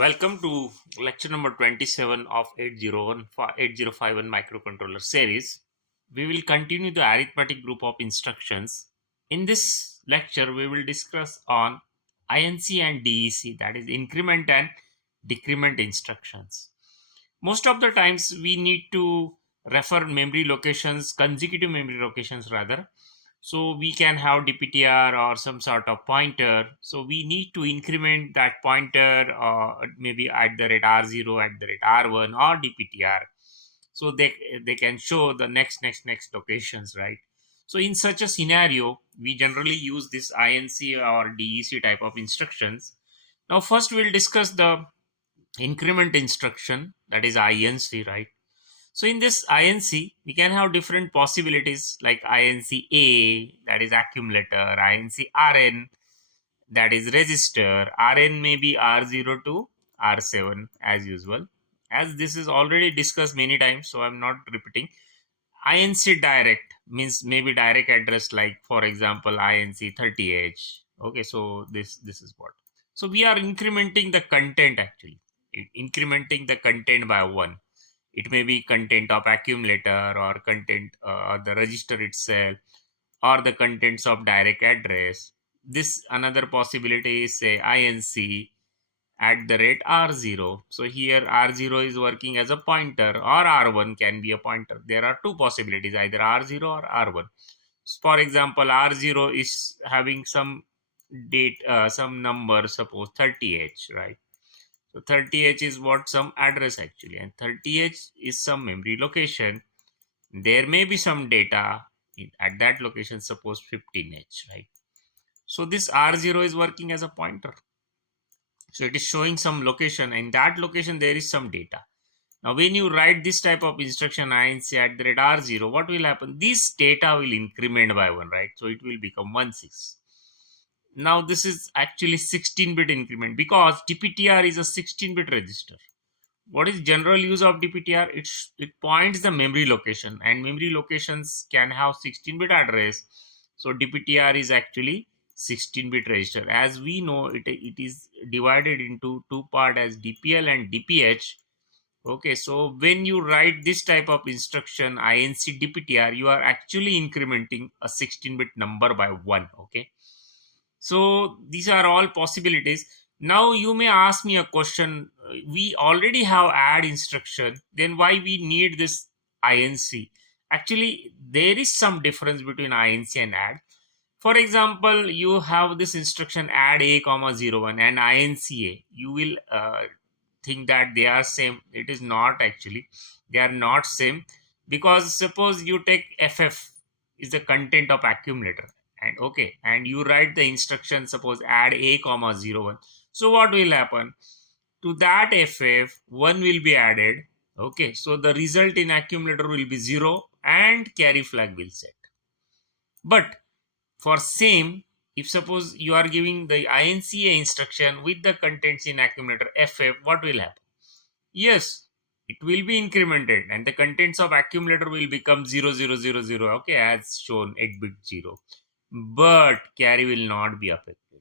Welcome to lecture number 27 of 8051 microcontroller series. We will continue the arithmetic group of instructions. In this lecture, we will discuss on INC and DEC, that is increment and decrement instructions. Most of the times we need to refer memory locations, consecutive memory locations rather. So we can have DPTR or some sort of pointer. So we need to increment that pointer maybe at the rate R0, at the rate R1 or DPTR. So they can show the next locations, right? So in such a scenario, we generally use this INC or DEC type of instructions. Now first we'll discuss the increment instruction, that is INC, right? So in this INC, we can have different possibilities like INC A, that is accumulator, INC RN, that is register. RN may be R0 to R7 as usual. As this is already discussed many times, so I'm not repeating. INC direct means maybe direct address, like for example INC 30H. Okay, so this is what. So we are incrementing the content actually, incrementing the content by 1. It may be content of accumulator or content the register itself or the contents of direct address. This another possibility is say INC at the rate R0. So here R0 is working as a pointer or R1 can be a pointer. There are two possibilities, either R0 or R1. So for example, R0 is having some date, some number, suppose 30H, right? So 30H is what, some address actually, and 30H is some memory location. There may be some data at that location, suppose 15H, right? So this R0 is working as a pointer. So it is showing some location, and that location there is some data. Now when you write this type of instruction INC at the rate R0, what will happen? This data will increment by 1, right? So it will become 16. Now this is actually 16-bit increment because DPTR is a 16-bit register. What is general use of DPTR? It points the memory location, and memory locations can have 16-bit address. So DPTR is actually 16-bit register. As we know, it is divided into two parts as DPL and DPH. Okay, so when you write this type of instruction INC DPTR, you are actually incrementing a 16-bit number by 1. Okay, so these are all possibilities. Now you may ask me a question. We already have add instruction, then why we need this INC? Actually, there is some difference between INC and add. For example, you have this instruction add a comma 01 and INCA. You will think that they are same. It is not actually. They are not same, because suppose you take FF is the content of accumulator, and okay, and you write the instruction, suppose add a comma 01. So what will happen? To that FF, 1 will be added. Okay, so the result in accumulator will be 0 and carry flag will set. But for same, if suppose you are giving the INCA instruction with the contents in accumulator FF, what will happen? Yes, it will be incremented and the contents of accumulator will become 0000, okay, as shown 8-bit 0. But carry will not be affected.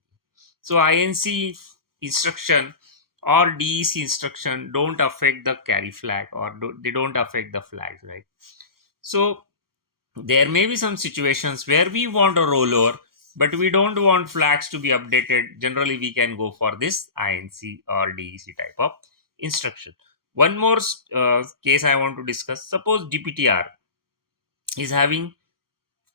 So INC instruction or DEC instruction don't affect the carry flag, or they don't affect the flags, right? So there may be some situations where we want a rollover, but we don't want flags to be updated. Generally, we can go for this INC or DEC type of instruction. One more case I want to discuss. Suppose DPTR is having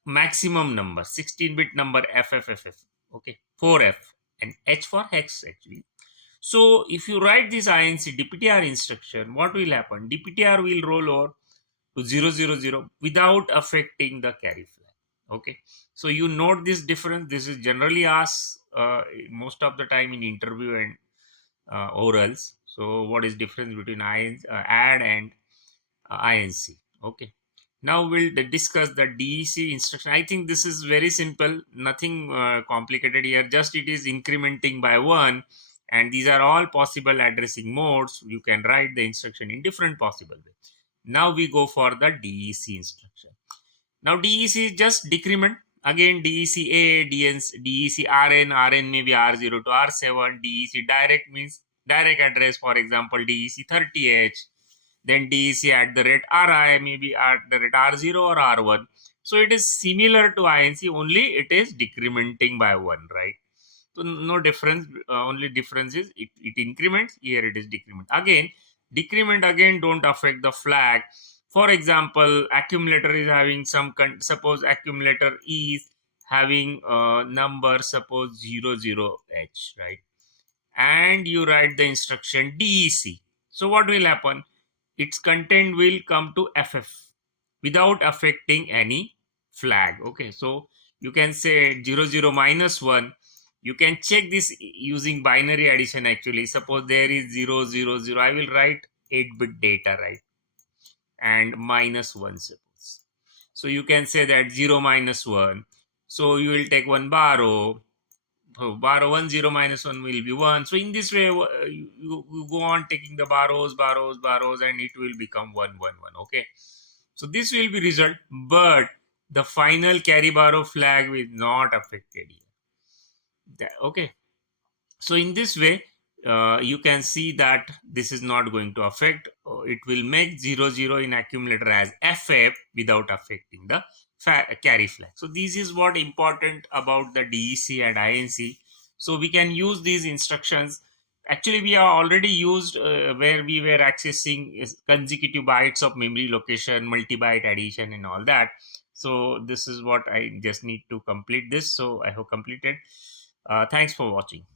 maximum number, 16-bit number FFFF, okay, 4F and H for hex actually. So if you write this INC DPTR instruction, what will happen? DPTR will roll over to 000 without affecting the carry flag. Okay, so you note this difference. This is generally asked most of the time in interview and orals. So what is difference between add and INC? Okay, now we'll discuss the DEC instruction. I think this is very simple, nothing complicated here. Just it is incrementing by 1, and these are all possible addressing modes. You can write the instruction in different possible ways. Now we go for the DEC instruction. Now DEC is just decrement. Again, DEC A, DEC RN may be R0 to R7. DEC direct means direct address, for example DEC 30H, then DEC at the rate RI, maybe at the rate R0 or R1. So it is similar to INC, only it is decrementing by 1, right? So no difference, only difference is it increments, here it is decrement. Again, decrement again don't affect the flag. For example, accumulator is having some, suppose accumulator is having a number, suppose 00H, right? And you write the instruction DEC. So what will happen? Its content will come to FF without affecting any flag. Okay, so you can say 00 minus 1. You can check this using binary addition actually. Suppose there is 000, I will write 8-bit data, right? And minus 1 suppose. So you can say that 0 minus 1. So you will take one borrow. So borrow 1, 0 minus 1 will be 1. So in this way, you go on taking the borrows, and it will become 1, 1, 1. Okay. So this will be result, but the final carry borrow flag will not affected here. Okay. So in this way, you can see that this is not going to affect. It will make 00 in accumulator as FF without affecting the carry flag. So this is what important about the DEC and INC. So we can use these instructions. Actually, we are already used where we were accessing consecutive bytes of memory location, multi-byte addition and all that. So this is what I just need to complete this. So I have completed. Thanks for watching.